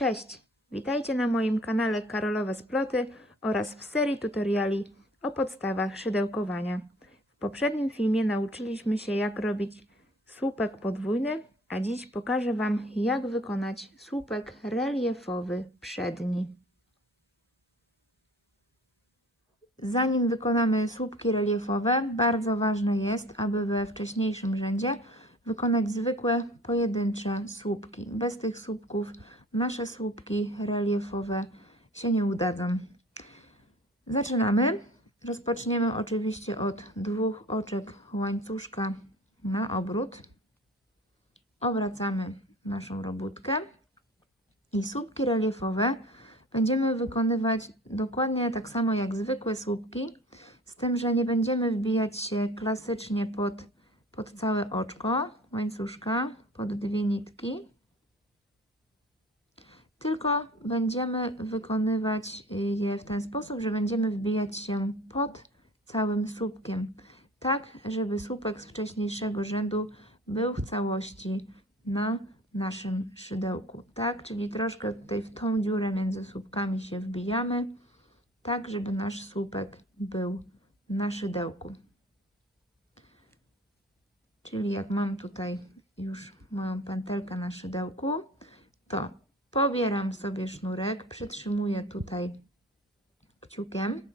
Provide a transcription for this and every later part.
Cześć! Witajcie na moim kanale Karolowe Sploty oraz w serii tutoriali o podstawach szydełkowania. W poprzednim filmie nauczyliśmy się jak robić słupek podwójny, a dziś pokażę Wam jak wykonać słupek reliefowy przedni. Zanim wykonamy słupki reliefowe, bardzo ważne jest, aby we wcześniejszym rzędzie wykonać zwykłe, pojedyncze słupki. Bez tych słupków nasze słupki reliefowe się nie udadzą. Zaczynamy. Rozpoczniemy oczywiście od dwóch oczek łańcuszka na obrót. Obracamy naszą robótkę i słupki reliefowe będziemy wykonywać dokładnie tak samo jak zwykłe słupki, z tym, że nie będziemy wbijać się klasycznie pod, pod całe oczko łańcuszka, pod dwie nitki, tylko będziemy wykonywać je w ten sposób, że będziemy wbijać się pod całym słupkiem, tak żeby słupek z wcześniejszego rzędu był w całości na naszym szydełku, tak? Czyli troszkę tutaj w tą dziurę między słupkami się wbijamy, tak żeby nasz słupek był na szydełku. Czyli jak mam tutaj już moją pętelkę na szydełku, to pobieram sobie sznurek, przytrzymuję tutaj kciukiem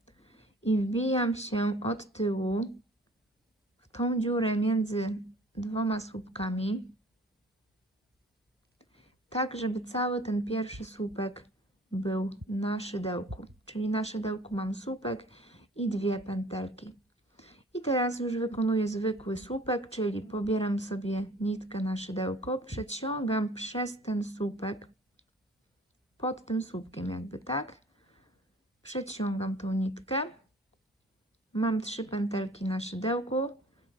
i wbijam się od tyłu w tą dziurę między dwoma słupkami, tak żeby cały ten pierwszy słupek był na szydełku. Czyli na szydełku mam słupek i dwie pętelki. I teraz już wykonuję zwykły słupek, czyli pobieram sobie nitkę na szydełko, przeciągam przez ten słupek pod tym słupkiem jakby, tak? Przeciągam tą nitkę. Mam trzy pętelki na szydełku.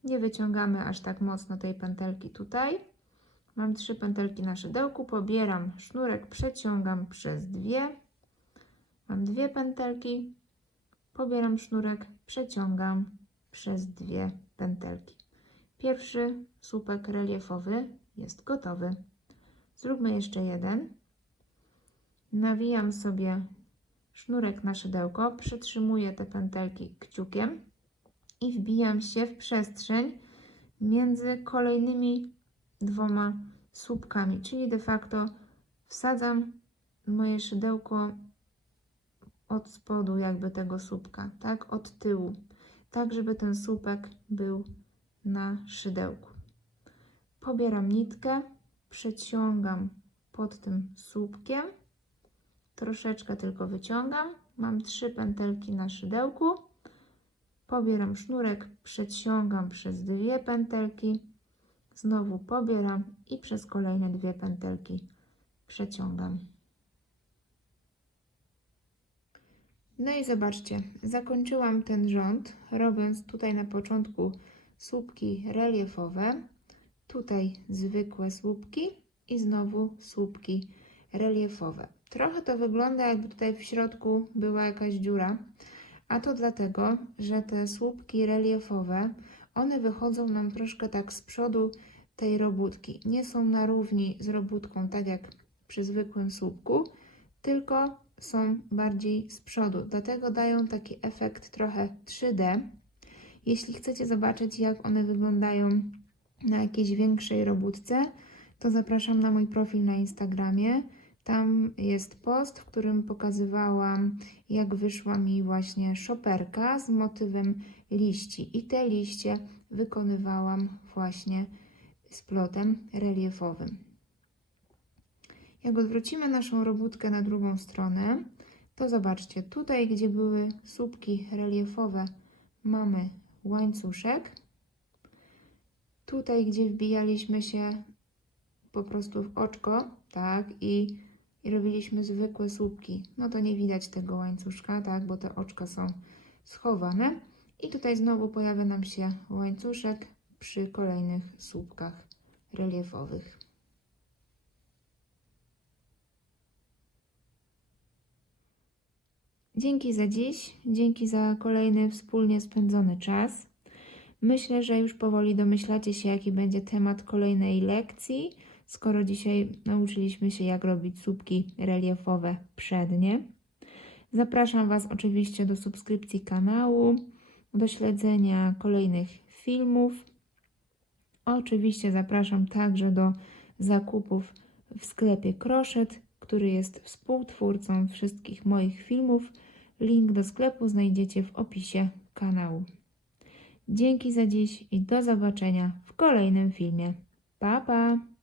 Nie wyciągamy aż tak mocno tej pętelki tutaj. Mam trzy pętelki na szydełku, pobieram sznurek, przeciągam przez dwie. Mam dwie pętelki, pobieram sznurek, przeciągam przez dwie pętelki. Pierwszy słupek reliefowy jest gotowy. Zróbmy jeszcze jeden. Nawijam sobie sznurek na szydełko, przytrzymuję te pętelki kciukiem i wbijam się w przestrzeń między kolejnymi dwoma słupkami, czyli de facto wsadzam moje szydełko od spodu jakby tego słupka, tak, od tyłu, tak żeby ten słupek był na szydełku. Pobieram nitkę, przeciągam pod tym słupkiem, troszeczkę tylko wyciągam, mam trzy pętelki na szydełku, pobieram sznurek, przeciągam przez dwie pętelki, znowu pobieram i przez kolejne dwie pętelki przeciągam. No i zobaczcie, zakończyłam ten rząd, robiąc tutaj na początku słupki reliefowe, tutaj zwykłe słupki i znowu słupki reliefowe. Trochę to wygląda jakby tutaj w środku była jakaś dziura, a to dlatego, że te słupki reliefowe, one wychodzą nam troszkę tak z przodu tej robótki. Nie są na równi z robótką, tak jak przy zwykłym słupku, tylko są bardziej z przodu. Dlatego dają taki efekt trochę 3D. Jeśli chcecie zobaczyć, jak one wyglądają na jakiejś większej robótce, to zapraszam na mój profil na Instagramie. Tam jest post, w którym pokazywałam, jak wyszła mi właśnie szoperka z motywem liści. I te liście wykonywałam właśnie z plotem reliefowym. Jak odwrócimy naszą robótkę na drugą stronę, to zobaczcie, tutaj gdzie były słupki reliefowe mamy łańcuszek. Tutaj gdzie wbijaliśmy się po prostu w oczko, tak, i, i robiliśmy zwykłe słupki, no to nie widać tego łańcuszka, tak, bo te oczka są schowane. I tutaj znowu pojawia nam się łańcuszek przy kolejnych słupkach reliefowych. Dzięki za dziś, dzięki za kolejny wspólnie spędzony czas. Myślę, że już powoli domyślacie się, jaki będzie temat kolejnej lekcji, skoro dzisiaj nauczyliśmy się, jak robić słupki reliefowe przednie. Zapraszam Was oczywiście do subskrypcji kanału, do śledzenia kolejnych filmów. Oczywiście zapraszam także do zakupów w sklepie Kroszet, który jest współtwórcą wszystkich moich filmów. Link do sklepu znajdziecie w opisie kanału. Dzięki za dziś i do zobaczenia w kolejnym filmie. Pa pa!